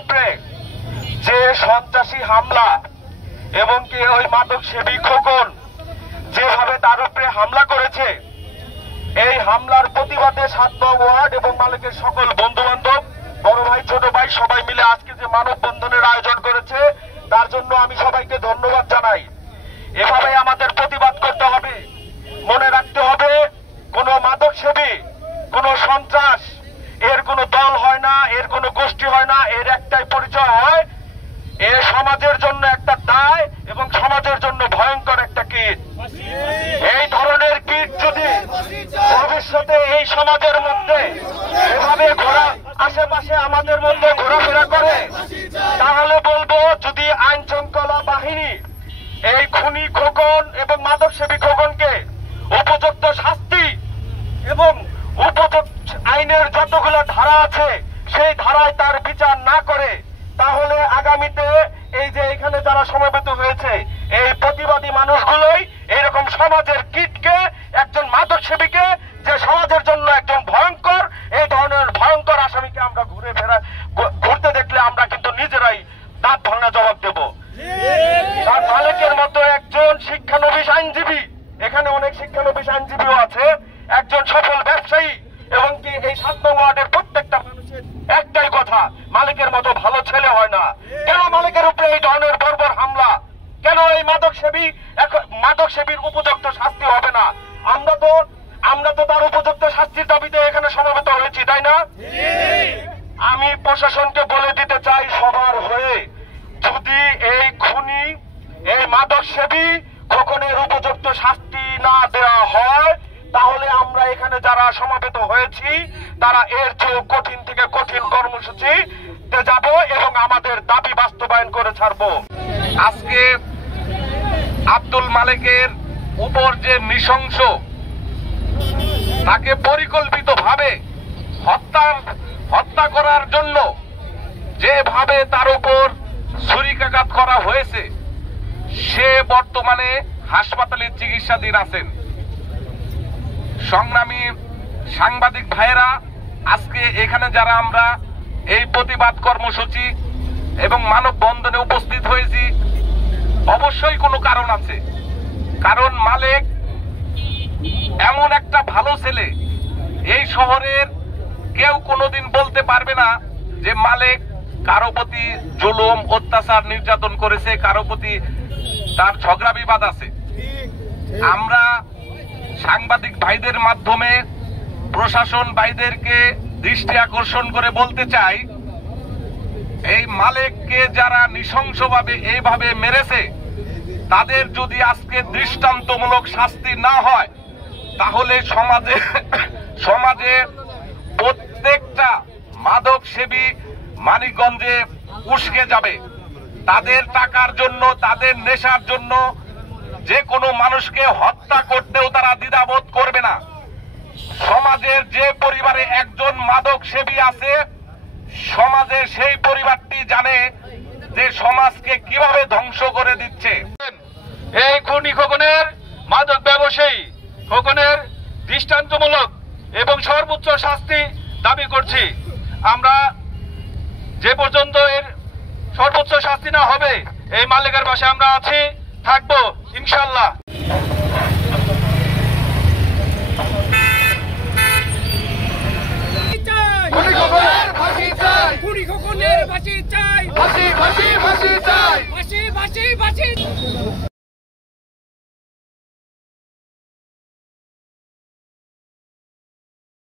উপরে যে সন্ত্রাসী হামলা এবং কি ওই মাদক সেবী খোকন যেভাবে তার উপরে হামলা করেছে, এই হামলার প্রতিবাদে 7 নং ওয়ার্ড এবং মালিকের সকল বন্ধু বান্ধব, বড় ভাই ছোট ভাই সবাই মিলে আজকে যে মানববন্ধনের আয়োজন করেছে তার জন্য আমি সবাইকে ধন্যবাদ জানাই। এভাবে আমাদের প্রতিবাদ করতে হবে। মনে রাখতে হবে, কোনো মাদক সেবী, কোনো সন্ত্রাস এর কোনো দল হয় না, এর কোনো গোষ্ঠী হয় না, এর একটাই পরিচয় হয়, এ সমাজের জন্য একটা দায় এবং সমাজের জন্য ভয়ঙ্কর একটা কীট। এই ধরনের কীট যদি ভবিষ্যতে এই সমাজের মধ্যে এভাবে আশেপাশে আমাদের মধ্যে ঘোরাফেরা করে, তাহলে বলবো যদি আইন শৃঙ্খলা বাহিনী এই খুনি খোকন এবং মাদক সেবী খোকনকে উপযুক্ত শাস্তি এবং উপযুক্ত আইনের যতগুলো ধারা আছে সেই ধারায় তার বিচার না করে, তাহলে আগামীতে এই যে এখানে যারা সমবেত হয়েছে এই প্রতিবাদী মানুষগুলোই এরকম সমাজের কীটকে, একজন মাদক সেবীকে যে সমাজের জন্য একজন ভয়ঙ্কর, এই ধরনের ভয়ঙ্কর আসামিকে আমরা ঘুরতে দেখলে আমরা কিন্তু নিজেরাই দাঁত ভাঙা জবাব দেব। তার মালিকের মতো একজন শিক্ষানবিশ আইনজীবী, এখানে অনেক শিক্ষানবিশ আইনজীবীও আছে, একজন সফল ব্যবসায়ী এবং কি এই 7 নং ওয়ার্ডের প্রত্যেকটা মানুষের একটাই কথা, মালিকের মতো ভালো ছেলে হয় না। কেন মালিকের উপরে এই ধরনের বর্বর হামলা? কেন এই মাদক সেবীর উপযুক্ত শাস্তি হবে না? আমরা তো তার উপযুক্ত শাস্তির দাবিতে এখানে সমবেত হয়েছি, তাই না? আমি প্রশাসনকে বলে দিতে চাই সবার হয়ে, যদি এই খুনি, এই মাদক সেবী খোকনের উপযুক্ত শাস্তি না দেওয়া হয়, তাহলে আমরা এখানে যারা সমবেত হয়েছি তারা এর চেয়ে কঠিন থেকে কঠিন কর্মসূচিতে যাব এবং আমাদের দাবি বাস্তবায়ন করে ছাড়ব। আজকে আব্দুল মালেকের উপর যে নৃশংস, তাকে পরিকল্পিতভাবে হত্যা করার জন্য যেভাবে তার উপর ছুরিকাঘাত করা হয়েছে, সে বর্তমানে হাসপাতালে চিকিৎসাধীন আছেন। সংগ্রামী সাংবাদিক ভাইয়েরা, আজকে এখানে যারা আমরা এই প্রতিবাদ কর্মসূচি এবং মানববন্ধনে উপস্থিত হয়েছি, অবশ্যই কোনো কারণ আছে। কারণ মালেক এমন একটা ভালো ছেলে, এই শহরের কেউ কোনোদিন বলতে পারবে না যে মালেক কারো প্রতি জুলুম, অত্যাচার, নির্যাতন করেছে, কারো প্রতি তার ঝগড়া বিবাদ আছে। আমরা সাংবাদিক ভাইদের মাধ্যমে প্রশাসন ভাইদেরকে দৃষ্টি আকর্ষণ করে বলতে চাই, এই মালেককে যারা নৃশংসভাবে এইভাবে মেরেছে, তাদের যদি আজকে দৃষ্টান্তমূলক শাস্তি না হয়, তাহলে সমাজে প্রত্যেকটা মাদক সেবী মানিকগঞ্জে উস্কে যাবে। তাদের টাকার জন্য, তাদের নেশার জন্য যে কোনো মানুষকে হত্যা করতেও তারা দ্বিধাবোধ করবে না। সমাজের যে পরিবারে একজন মাদক সেবী আছে, সমাজের সেই পরিবারটি জানে যে সমাজকে কিভাবে ধ্বংস করে দিচ্ছে। এই খুনি খোকনের, মাদক ব্যবসায়ী খোকনের দৃষ্টান্তমূলক এবং সর্বোচ্চ শাস্তি দাবি করছি। আমরা যে পর্যন্ত এর সর্বোচ্চ শাস্তি না হবে, এই মালিকের পাশে আমরা আছি, থাকবো ইনশাল্লাহ। খুনি খোকনের ফাঁসি চাই।